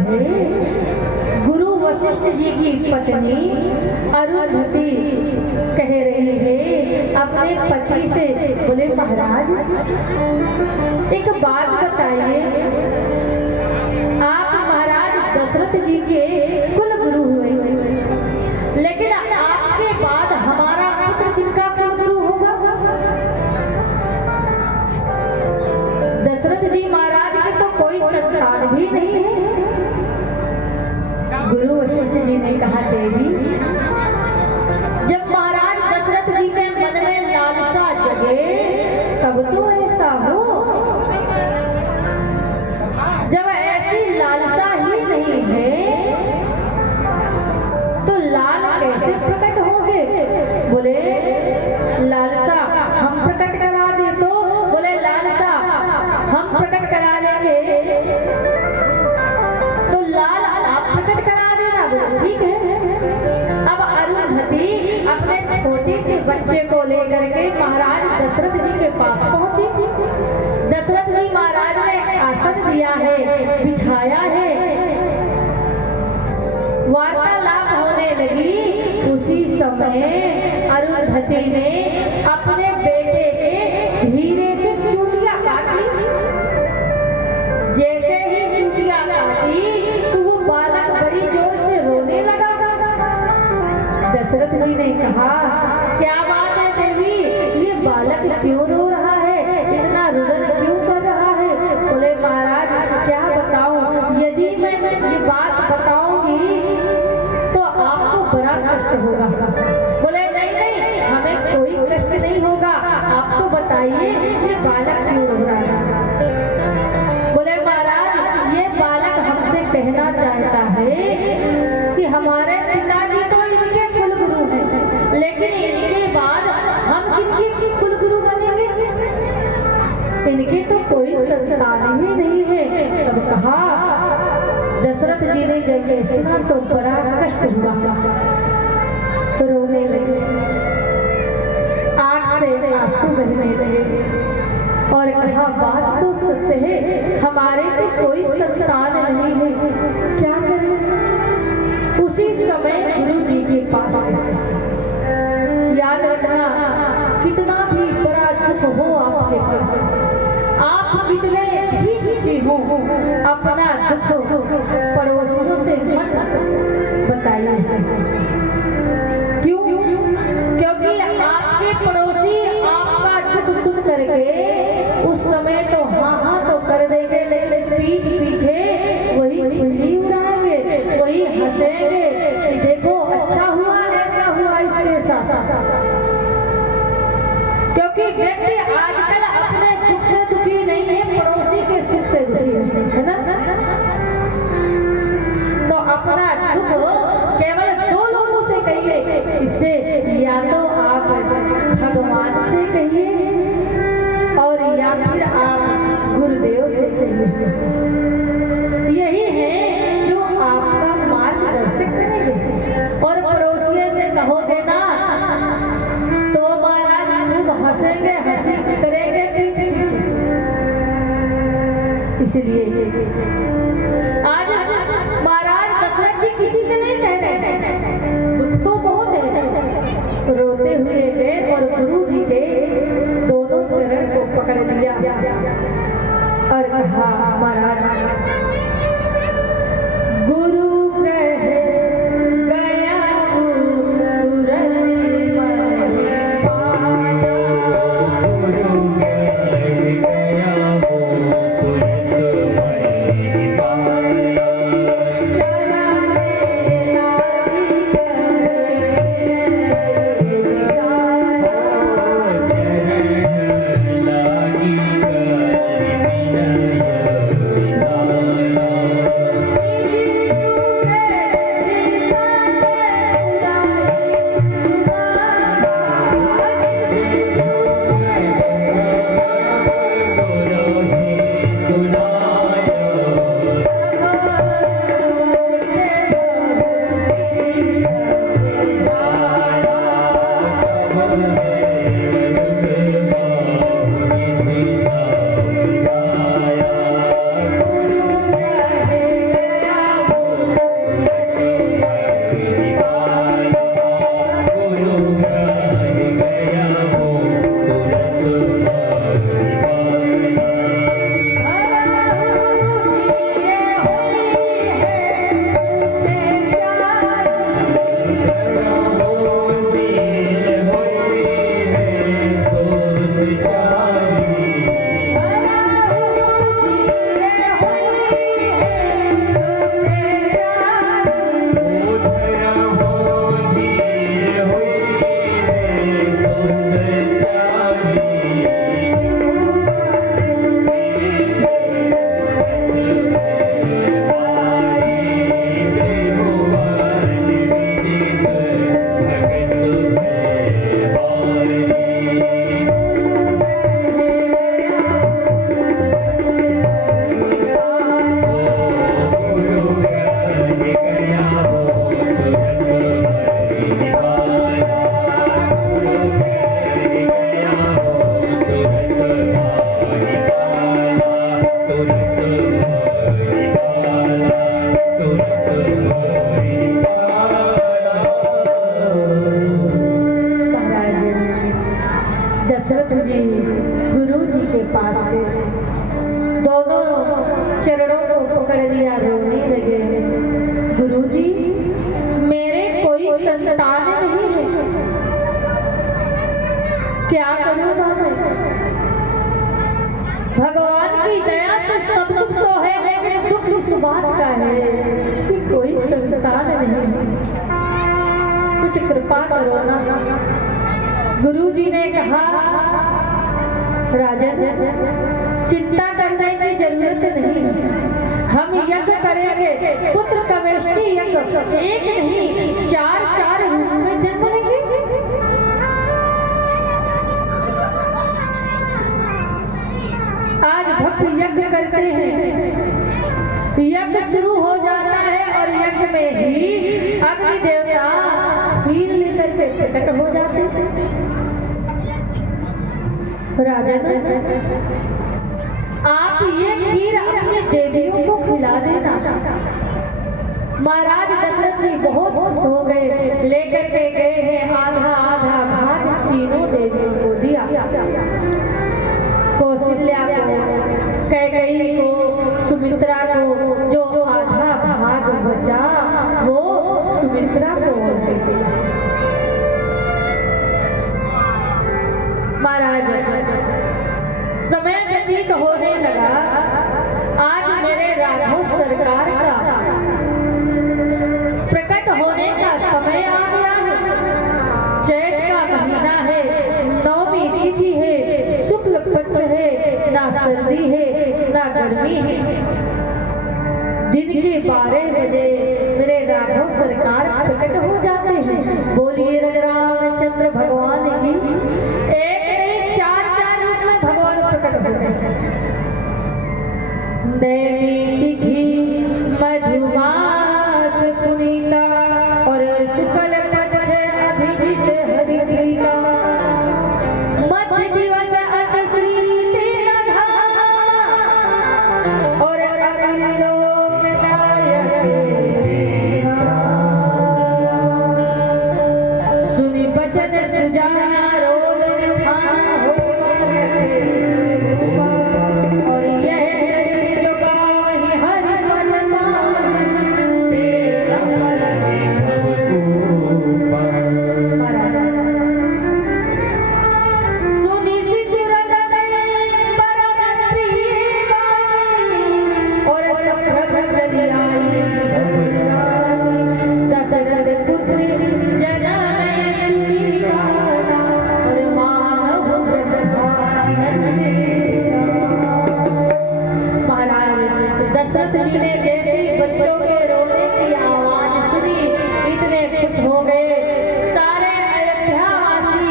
है। गुरु वशिष्ठ जी की पत्नी अरुंधति कह रही है अपने पति से, बोले महाराज एक बात बताइए, आप महाराज दशरथ जी के कुल गुरु हुए, लेकिन आपके बाद हमारा पुत्र किनका कुल गुरु होगा? दशरथ जी महाराज के तो कोई संतान भी नहीं है। गुरु वशिष्ठ जी ने कहा, देवी जब महाराज दशरथ जी के मन में लालसा जगे तब तो ऐसा हो, जब ऐसी लालसा ही नहीं है तो लाल कैसे प्रकट होंगे? बोले लालसा हम प्रकट करा दे, तो बोले लालसा हम प्रकट करा देंगे, तो लाल आप प्रकट करा देना। बोले ठीक है। अब अरुंधति अपने छोटे से बच्चे को लेकर के महाराज दशरथ जी के पास पहुंची। दशरथ जी महाराज ने आसन दिया है, बिठाया है, वार्तालाप होने लगी। उसी समय अरुंधति ने अपने बेटे के धीरे से चूड़ियां काट ली। जैसे ही चूड़ियां काटी तो वो बालक बड़ी जोर से रोने लगा। दशरथ जी ने कहा, क्या बात है देवी, ये बालक क्यों रो रहा है, इतना रुदन क्यों कर रहा है? बोले महाराज क्या बताऊं, यदि मैं ये बात बताऊंगी तो आपको बड़ा कष्ट होगा। बोले नहीं नहीं, हमें कोई कष्ट नहीं होगा, आप तो बताइए ये बालक क्यों रो रहा है? बोले महाराज ये बालक हमसे कहना चाहता है कि हमारे पिताजी तो इनके कुल गुरु हैं, लेकिन इनके बाद हम किनके कुल गुरु बनेंगे? इनके तो कोई संतान ही नहीं है। तब कहा, दशरथ जी ने जब ये सुना तो बड़ा कष्ट हुआ, रोने लगे, आंख से आंसू बहने लगे और कहा बात तो सत्य है, हमारे तो कोई संतान नहीं है, क्या करें? उसी समय गुरु जी के पास, याद रखना कितना भी बड़ा दुख हो आपके पास, आप कितने भी दुखी हो, अपना दुख पड़ोसियों से मत बताइए। क्यों? क्योंकि आपके पड़ोसी आपका दुख सुन करके उस समय तो हाँ हाँ तो कर देंगे, लेकिन पीठ पीछे वही खुली उड़ाएंगे, वही हंसेंगे कि देखो अच्छा हुआ, ऐसा हुआ इसके साथ। क्योंकि व्यक्ति आजकल अपने दुख से दुखी नहीं है, पड़ोसी के सुख से दुखी है ना। तो अपना दुख केवल दो लोगों से कहिए, इससे या तो आप भगवान से कहिए और या फिर आप गुरुदेव से कहिए। यही है जो आपका मार्गदर्शन करेंगे। और पड़ोसियों से कहोगे ना तो महाराज खूब हंसेंगे, हंसी करेंगे पीठ पीछे। इसलिए आज महाराज दशरथ जी किसी से नहीं कह रहे, दुख तो बहुत है, रोते हुए गए और गुरु जी के दोनों चरण को पकड़ लिया और कहा, महाराज गुरु पकड़ लिया, रोने लगे। गुरुजी, मेरे कोई संतान नहीं है, क्या करूं मैं? भगवान की दया से सब कुछ तो है, लेकिन दुख इस बात का है कि कोई संतान नहीं है, कुछ कृपा करो ना। गुरुजी ने कहा, राजन, चिंता करने की जरूरत नहीं, हम यज्ञ करेंगे, पुत्र कमेष्टि यज्ञ, एक नहीं 4 रूप में जन्म लेंगे। आज भक्त यज्ञ करते हैं, यज्ञ शुरू हो जाता है और यज्ञ में ही अग्नि देवता वीर लेकर के प्रकट हो जाते हैं। राजन, आप ये खीर अपनी देवियों को खिला देना। महाराज दशरथ जी बहुत खुश हो गए, लेकर के गए हैं आधा आधा भाग तीनों देवियों को दिया। कौशल्या को, कैकेयी को, सुमित्रा को, जो आधा भाग बचा वो सुमित्रा को दिया। महाराज, समय व्यतीत होने लगा, आज मेरे राघव सरकार का प्रकट होने का समय आ गया है। चैत का महीना है, नवमी तिथि है, शुक्ल पक्ष है, ना सर्दी है ना गर्मी है। दिन के 12 बजे मेरे राघव सरकार प्रकट हो जाते हैं। बोलिए रामचंद्र भगवान की। एक नहीं 4 रूप में भगवान प्रकट होते हैं। नैमी तिथि मधुमास पुनीता और शुक्ल पक्ष अभिजित हरिप्रीता, मध्य दिवस अतिश्री तेन धाम और अग्निलोक दायक सुनि बचन सुजाना रोदन ठाना हो और यह चरित जो गावहि हरि मन सुनि शिशुर परम प्रिय बानी और सब चली आई दशरथ पुत्र जनय सुनी और मानव महाराज दशरथ जी ने जैसे बच्चों के रोने की आवाज सुनी, इतने खुश हो गए। सारे अयोध्यावासी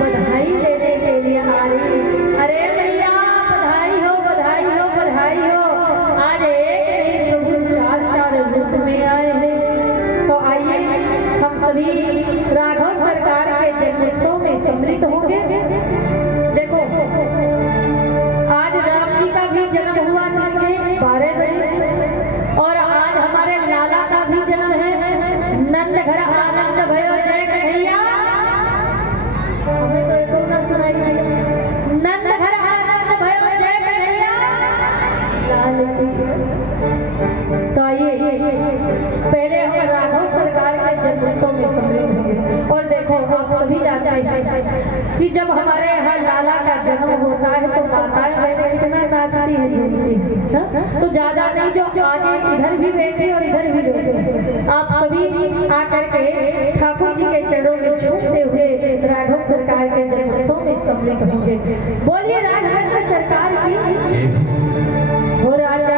बधाई देने के लिए आ रही। अरे भैया, बधाई हो, बधाई हो, बधाई हो। आज एक नहीं प्रभु 4 रूप में आए हैं। तो आइए हम सभी राघव सरकार के जन्मोत्सव में सम्मिलित होंगे। देखो, आज राम जी का भी जन्म हुआ दिन के 12 बजे और आज हमारे लाला का भी जन्म है। नंद घर आनंद भयो जय कन्हैया। हमें तो एक और ना सुनाई दिया। नंद घर आनंद भयो जय कन्हैया लाल की। तो आइए पहले हम राघव सरकार के जन्मोत्सव में सम्मिलित होंगे। और देखो, आप सभी जानते हैं कि जब हमारे यहाँ लाला का जन्म होता है तो माताएं बहनें कितना नाचती है, झूमती है। तो ज्यादा नहीं, जो आगे इधर भी बैठे और इधर भी बैठे, आप सभी आकर के ठाकुर जी के चरणों में झूमते हुए राघव सरकार के जन्मोत्सव में सम्मिलित होंगे। बोलिए राघवेंद्र सरकार की। हो राजा